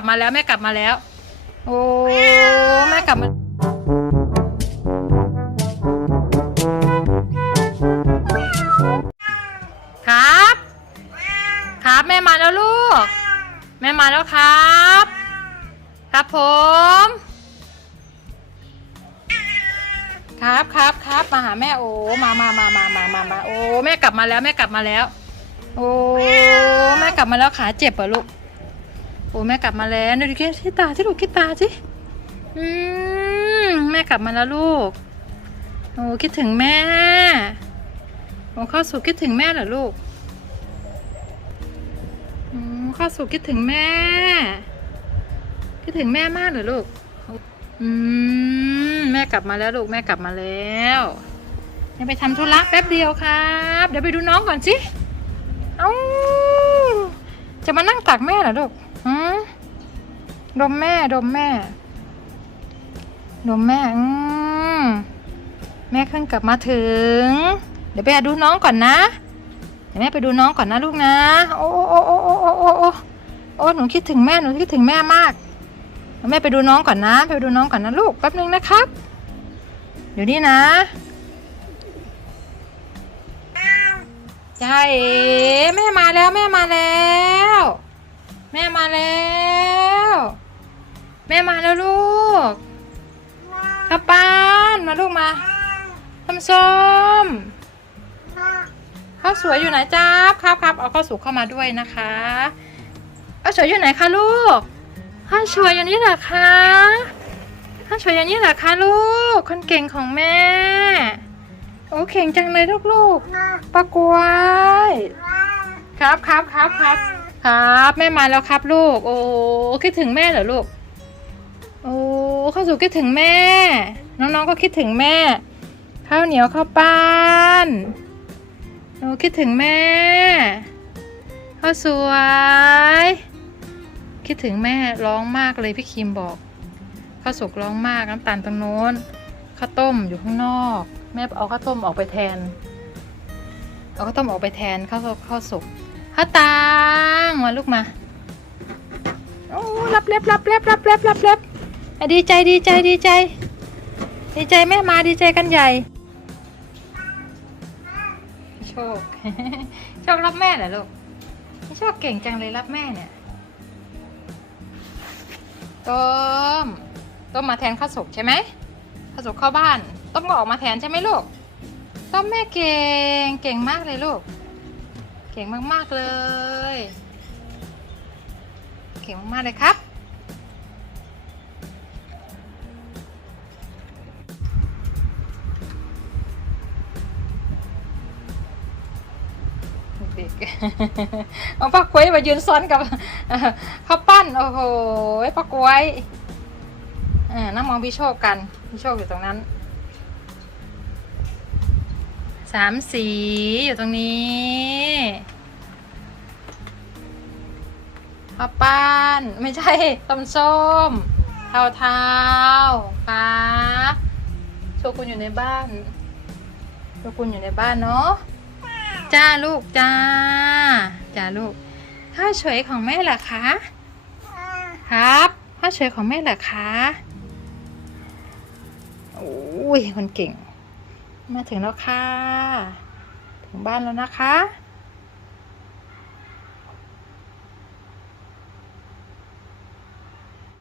ลับมาแล้วแม่กลับมาแล้ว โอ้แม่กลับมาครับ ครับแม่มาแล้วลูก แม่มาแล้วครับ ครับผม ครับครับครับมาหาแม่โอ้มามามามามามามาโอ้แม่กลับมาแล้วแม่กลับมาแล้ว โอ้แม่กลับมาแล้วขาเจ็บเหรอลูก โอ้แม่กลับมาแล้วดูดิคิดที่ตาที่ลูกคิดตาสิอืมแม่กลับมาแล้วลูกโอ้คิดถึงแม่โอ้ข้าวสุกคิดถึงแม่เหรอลูกอืมข้าวสุกคิดถึงแม่ คิดถึงแม่มากเหรอลูกอืมแม่กลับมาแล้วลูกแม่กลับมาแล้วยังไปทำธุระแป๊บเดียวครับ เดี๋ยวไปดูน้องก่อนสิ เอ้าจะมานั่งตักแม่เหรอลูก อืมดมแม่ดมแม่ ดมแม่ อืมแม่เพิ่งกลับมาถึง เดี๋ยวไปดูน้องก่อนนะ เดี๋ยวแม่ไปดูน้องก่อนนะลูกนะ โอ้โอ้โอ้โอ้โอ้โอ้โอ้โอ้หนูคิดถึงแม่หนูคิดถึงแม่มากแม่ไปดูน้องก่อนนะ ไปดูน้องก่อนนะลูกแป๊บนึงนะครับ เดี๋ยวนี้นะใช่แม่มาแล้วแม่มาแล้ว แม่มาแล้ว แม่มาแล้วลูกข้าปานมาลูกมาทำส้มข้าวสวยอยู่ไหนจ้าบครับครับเอาข้าวสุกเข้ามาด้วยนะคะข้าวสวยอยู่ไหนคะลูกข้าวสวยอย่างนี้เหรอคะข้าวสวยอย่างนี้เหรอคะลูก คนเก่งของแม่ โอ้เก่งจังเลยลูกๆปะกวยครับครับครับครับ ครับแม่มาแล้วครับลูก โอ้คิดถึงแม่เหรอลูก โอ้ข้าวสุกคิดถึงแม่ น้องๆก็คิดถึงแม่ ข้าวเหนียวข้าวปั้นโอ้คิดถึงแม่ข้าวสวย คิดถึงแม่ร้องมากเลยพี่คิมบอกข้าวสุกร้องมากน้ำตาลตรงโน้นข้าวต้มอยู่ข้างนอก แม่เอาข้าวต้มออกไปแทน เอาข้าวต้มออกไปแทนข้าวข้าวสุก ข้าวตังมาลูกมาโอ้รับเล็บรับเล็บรับเล็บรับเล็บอะดีใจดีใจดีใจ ดีใจแม่มาดีใจกันใหญ่ โชค โชครับแม่เหรอลูกโชคเก่งจังเลยรับแม่เนี่ยต้มต้มมาแทนข้าวสุกใช่ไหมข้าวสุกเข้าบ้าน ต้มก็ออกมาแทนใช่ไหมลูกต้มแม่เก่งเก่งมากเลยลูก เก่งมาก ๆ เลย เก่งมาก ๆ เลยครับ เด็กเอาปักกล้วยมายืนซ้อนกับข้าวปั้น โอ้โหปักกล้วยอ่านั่งมองพี่โชคกัน พี่โชคอยู่ตรงนั้น สามสีอยู่ตรงนี้ข้าวปั้นไม่ใช่ต้มส้มเทาเทาๆครับโชกุนอยู่ในบ้านโชกุนอยู่ในบ้านเนาะจ้าลูกจ้าจ้าลูกข้าวสวยของแม่เหรอคะครับข้าวสวยของแม่เหรอคะโอ้ยคนเก่ง มาถึงแล้วค่ะ ถึงบ้านแล้วนะคะ